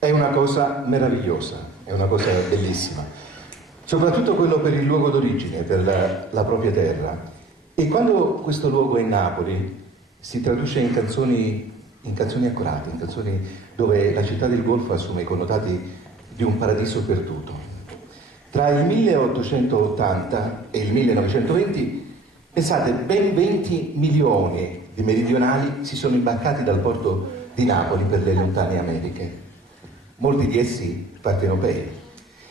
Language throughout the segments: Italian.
È una cosa meravigliosa, è una cosa bellissima, soprattutto quello per il luogo d'origine, per la propria terra. E quando questo luogo è Napoli, si traduce in canzoni accorate, in canzoni dove la città del Golfo assume i connotati di un paradiso perduto. Tra il 1880 e il 1920, pensate, ben 20 milioni di meridionali si sono imbarcati dal porto di Napoli per le lontane Americhe. Molti di essi partenopei.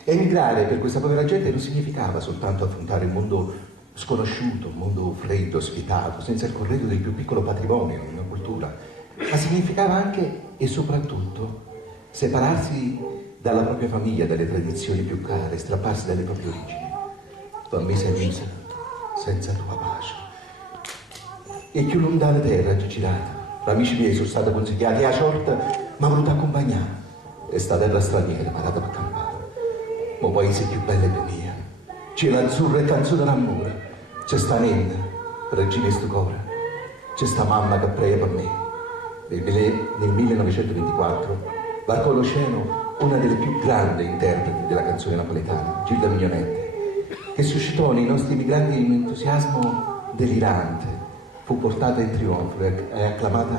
Emigrare per questa povera gente non significava soltanto affrontare un mondo sconosciuto, un mondo freddo, sfidato, senza il corredo del più piccolo patrimonio, una cultura, ma significava anche e soprattutto separarsi dalla propria famiglia, dalle tradizioni più care, strapparsi dalle proprie origini. Fammi senza tua pace. E più lontana terra girata, amici miei sono stati consigliati, a sorta mi ha voluto accompagnare. È sta terra straniera, parata per campare. Ma paese più bello che mia. C'è l'azzurra e canzone d'amore. C'è sta Nenna, regina in sto cuore. C'è sta mamma che prega per me. Nel 1924 varcò l'oceano una delle più grandi interpreti della canzone napoletana, Gilda Mignonette, che suscitò nei nostri emigranti un entusiasmo delirante. Fu portata in trionfo e acclamata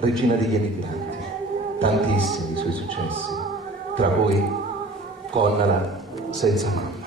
regina degli emigranti. Tantissimi i suoi successi, tra cui Connala senza mamma.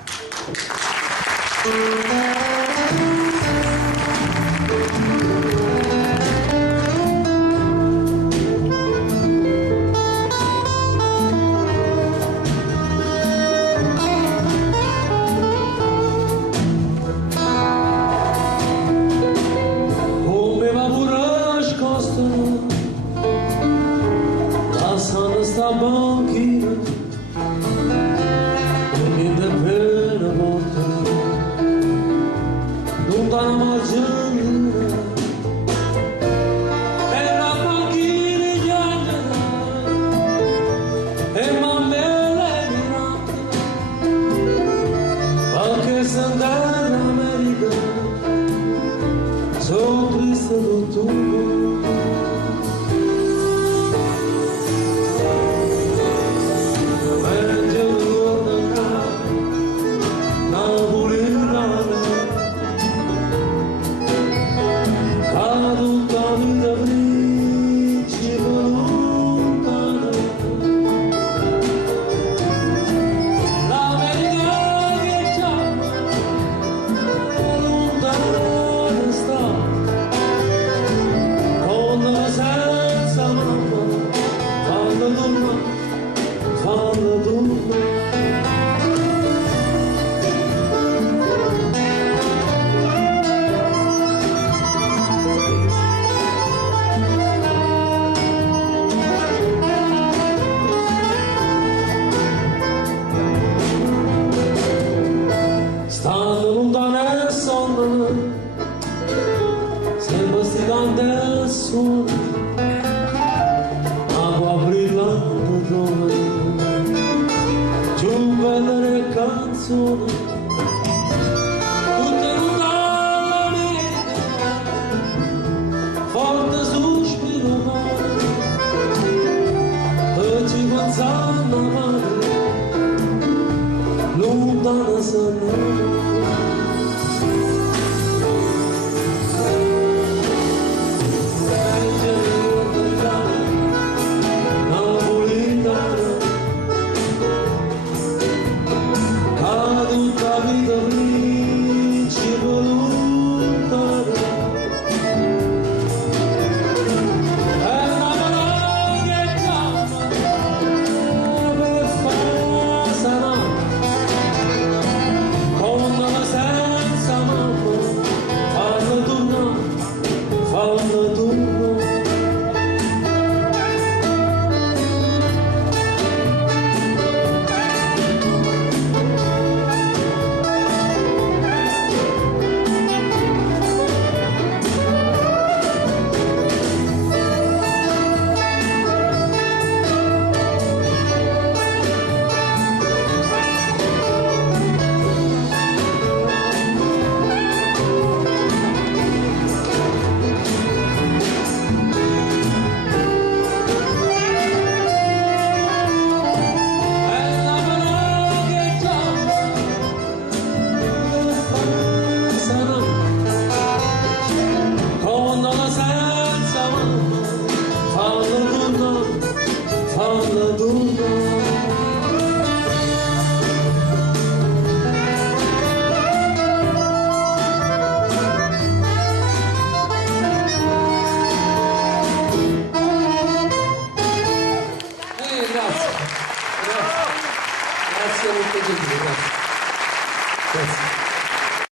Caduta nudo.